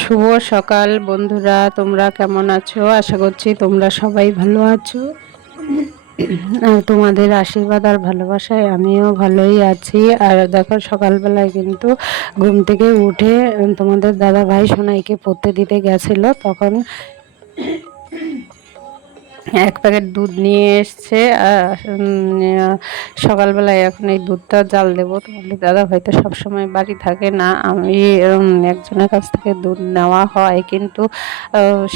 শুভ সকাল বন্ধুরা, তোমরা কেমন আছো? আশা করছি তোমরা সবাই ভালো আছো। আর তোমাদের আশীর্বাদ আর ভালোবাসায় আমিও ভালোই আছি। আর দেখো, সকালবেলায় কিন্তু ঘুম থেকে উঠে তোমাদের দাদা ভাই সোনাইকে পড়তে দিতে গেছিলো, তখন এক প্যাকেট দুধ নিয়ে এসছে। সকালবেলায় এখন এই দুধটা জাল দেবো। তোমাদের দাদা ভাই তো সবসময় বাড়ি থাকে না, আমি একজনের কাছ থেকে দুধ নেওয়া হয়, কিন্তু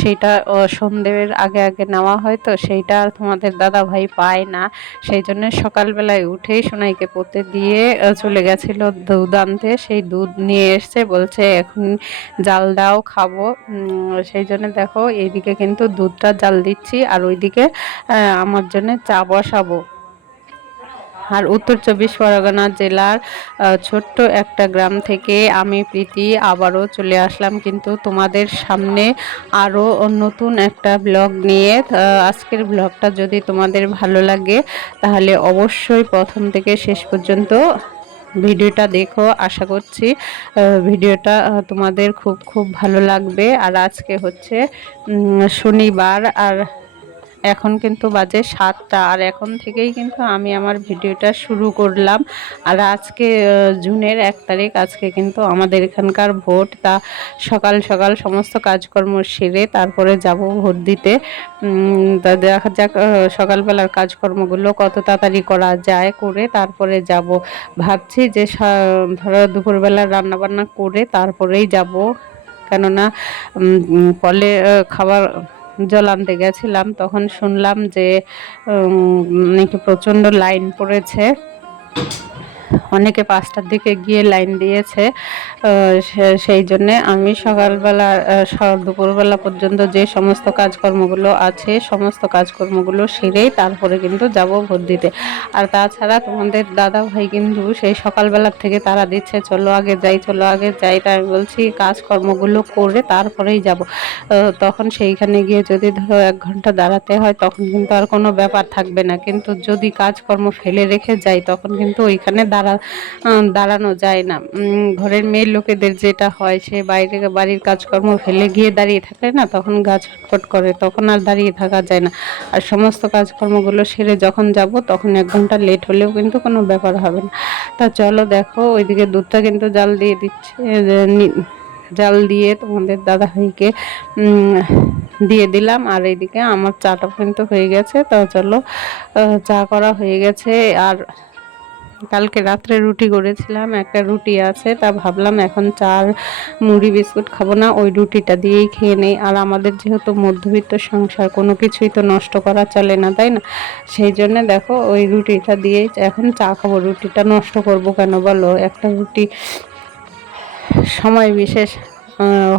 সেইটা সন্ধ্যের আগে আগে নেওয়া হয়, তো সেইটা আর তোমাদের দাদা ভাই পায় না। সেই জন্য সকালবেলায় উঠেই সোনাইকে পড়তে দিয়ে চলে গেছিলো দুধ আনতে। সেই দুধ নিয়ে এসছে, বলছে এখন জাল দাও খাবো। সেই জন্য দেখো এইদিকে কিন্তু দুধটা জাল দিচ্ছি, আর ওইদিকে আমার জন্য চা বসাবো। আর উত্তর চব্বিশ পরগনা জেলার ছোট্ট একটা গ্রাম থেকে আমি প্রীতি আবারও চলে আসলাম কিন্তু তোমাদের সামনে আরও নতুন একটা ব্লগ নিয়ে। আজকের ব্লগটা যদি তোমাদের ভালো লাগে তাহলে অবশ্যই প্রথম থেকে শেষ পর্যন্ত ভিডিওটা দেখো। আশা করছি ভিডিওটা তোমাদের খুব খুব ভালো লাগবে। আর আজকে হচ্ছে শনিবার, আর এখন কিন্তু বাজে 7টা, আর এখন থেকেই কিন্তু আমি আমার ভিডিওটা শুরু করলাম। আর আজকে জুনের 1 তারিখ, আজকে কিন্তু আমাদের এখানকার ভোট। তা সকাল সকাল সমস্ত কাজকর্ম সেরে তারপরে যাব ভোট দিতে। তা দেখা যাক সকালবেলার কাজকর্মগুলো কত তাড়াতাড়ি করা যায়, করে তারপরে যাব। ভাবছি যে ধরো দুপুরবেলা রান্নাবান্না করে তারপরেই যাব, কেননা কলে খাবার জল আনতে গেছিলাম, তখন শুনলাম যে নাকি প্রচণ্ড লাইন পড়েছে। অনেকে 5টার দিকে গিয়ে লাইন দিয়েছে। সেই জন্যে আমি সকালবেলা দুপুরবেলা পর্যন্ত যে সমস্ত কাজকর্মগুলো আছে সমস্ত কাজকর্মগুলো সেরেই তারপরে কিন্তু যাব ভোট দিতে। আর তাছাড়া তোমাদের দাদা ভাই কিন্তু সেই সকালবেলার থেকে তারা দিচ্ছে চলো আগে যাই, চলো আগে যাই। তাই আমি বলছি কাজকর্মগুলো করে তারপরেই যাব। তখন সেইখানে গিয়ে যদি ধরো 1 ঘন্টা দাঁড়াতে হয় তখন কিন্তু আর কোনো ব্যাপার থাকবে না, কিন্তু যদি কাজকর্ম ফেলে রেখে যাই তখন কিন্তু ওইখানে দাঁড়ানো যায় না। ঘরের মেয়ের লোকেদের যেটা হয়, সে বাইরে বাড়ির কাজকর্ম ফেলে গিয়ে দাঁড়িয়ে থাকে না, তখন গা ছটফট করে, তখন আর দাঁড়িয়ে থাকা যায় না। আর সমস্ত কাজকর্মগুলো সেরে যখন যাব তখন 1 ঘন্টা লেট হলেও কিন্তু কোনো ব্যাপার হবে না। তা চলো দেখো ওইদিকে দুধটা কিন্তু জাল দিয়ে দিচ্ছে, জাল দিয়ে তোমাদের দাদাভাইকে দিয়ে দিলাম। আর এইদিকে আমার চাটা কিন্তু হয়ে গেছে। তা চলো চা করা হয়ে গেছে। আর কালকে রাত্রে রুটি করেছিলাম, একটা রুটি আছে, তা ভাবলাম এখন চা মুড়ি বিস্কুট খাবো না, ওই রুটিটা দিয়েই খেয়ে নেই। আর আমাদের যেহেতু মধ্যবিত্ত সংসার, কোনো কিছুই তো নষ্ট করা চলে না, তাই না? সেই জন্য দেখো ওই রুটিটা দিয়েই এখন চা খাবো। রুটিটা নষ্ট করব কেন বলো? একটা রুটি সময় বিশেষ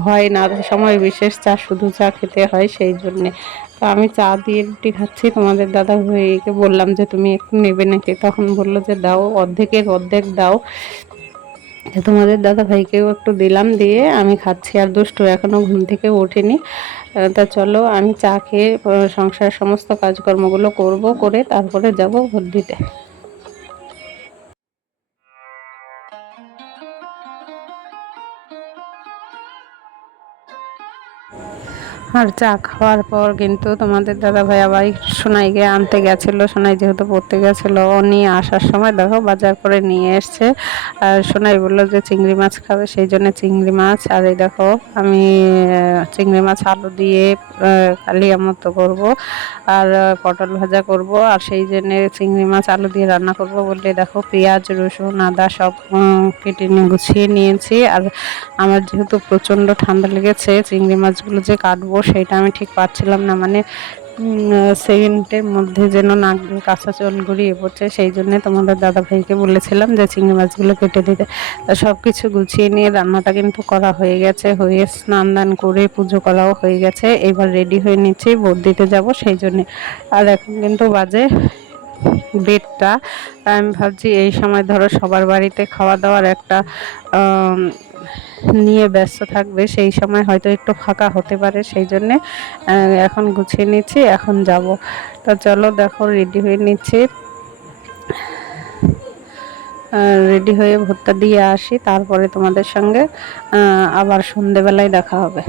হয় না, সময় বিশেষ চা শুধু চা খেতে হয়, সেই জন্যে। তো আমি চা দিয়ে রুটি খাচ্ছি। তোমাদের দাদা ভাইকে বললাম যে তুমি একটু নেবে নাকি, তখন বললো যে দাও, অর্ধেকের অর্ধেক দাও। তোমাদের দাদা ভাইকেও একটু দিলাম, দিয়ে আমি খাচ্ছি। আর দুষ্টু এখনও ঘুম থেকে ওঠেনি। তা চলো আমি চা খেয়ে সংসারের সমস্ত কাজকর্মগুলো করব, করে তারপরে যাব ভোট দিতে। আর চা খাওয়ার পর কিন্তু তোমাদের দাদাভাই আবার সোনাইকে আনতে গেছিলো। সোনাই যেহেতু পড়তে গেছিলো, ও নিয়ে আসার সময় দেখো বাজার করে নিয়ে এসছে। আর সোনাই বললো যে চিংড়ি মাছ খাবে, সেই জন্য চিংড়ি মাছ। আর এই দেখো আমি চিংড়ি মাছ আলু দিয়ে কালিয়া মতো করবো, আর পটল ভাজা করব। আর সেই জন্যে চিংড়ি মাছ আলু দিয়ে রান্না করব বলে দেখো পেঁয়াজ রসুন আদা সব কেটে নিয়ে গুছিয়ে নিয়েছি। আর আমার যেহেতু প্রচণ্ড ঠান্ডা লেগেছে, চিংড়ি মাছগুলো যে কাটবো সেটা আমি ঠিক পাচ্ছিলাম না, মানে সেকেন্ডের মধ্যে যেন নাক দিয়ে কাঁচা জল গড়িয়ে পড়ছে। সেই জন্যে তোমাদের দাদাভাইকে বলেছিলাম যে চিংড়ি মাছগুলো কেটে দিতে। তা সব কিছু গুছিয়ে নিয়ে রান্নাটা কিন্তু করা হয়ে গেছে, হয়ে স্নান দান করে পুজো করাও হয়ে গেছে। এবার রেডি হয়ে নিচ্ছি, ভোট দিতে যাব সেই জন্যে। আর এখন কিন্তু বাজে 1:30। আমি ভাবছি এই সময় ধরো সবার বাড়িতে খাওয়া দাওয়ার একটা নিয়ে ব্যস্ত থাকবে, সেই সময় হয়তো একটু ফাঁকা হতে পারে, সেই জন্যে এখন গুছিয়ে নিচ্ছি, এখন যাব। তা চলো দেখো রেডি হয়ে নিচ্ছি, রেডি হয়ে ভোটটা দিয়ে আসি, তারপরে তোমাদের সঙ্গে আবার সন্ধেবেলায় দেখা হবে।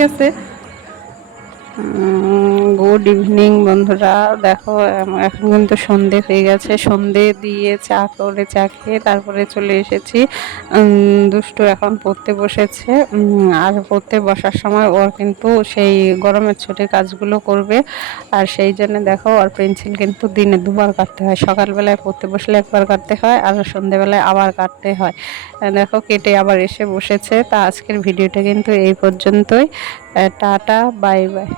গেছে। গুড ইভিনিং বন্ধুরা, দেখো এখন কিন্তু সন্ধে হয়ে গেছে। সন্ধে দিয়ে চা করে চা খেয়ে তারপরে চলে এসেছি। দুষ্টু এখন পড়তে বসেছে, আর পড়তে বসার সময় ওর কিন্তু সেই গরমের ছুটির কাজগুলো করবে। আর সেই জন্য দেখো ওর পেন্সিল কিন্তু দিনে দুবার কাটতে হয়। সকালবেলায় পড়তে বসলে একবার কাটতে হয়, আর সন্ধেবেলায় আবার কাটতে হয়। দেখো কেটে আবার এসে বসেছে। তা আজকের ভিডিওটা কিন্তু এই পর্যন্তই। Tata, bye bye.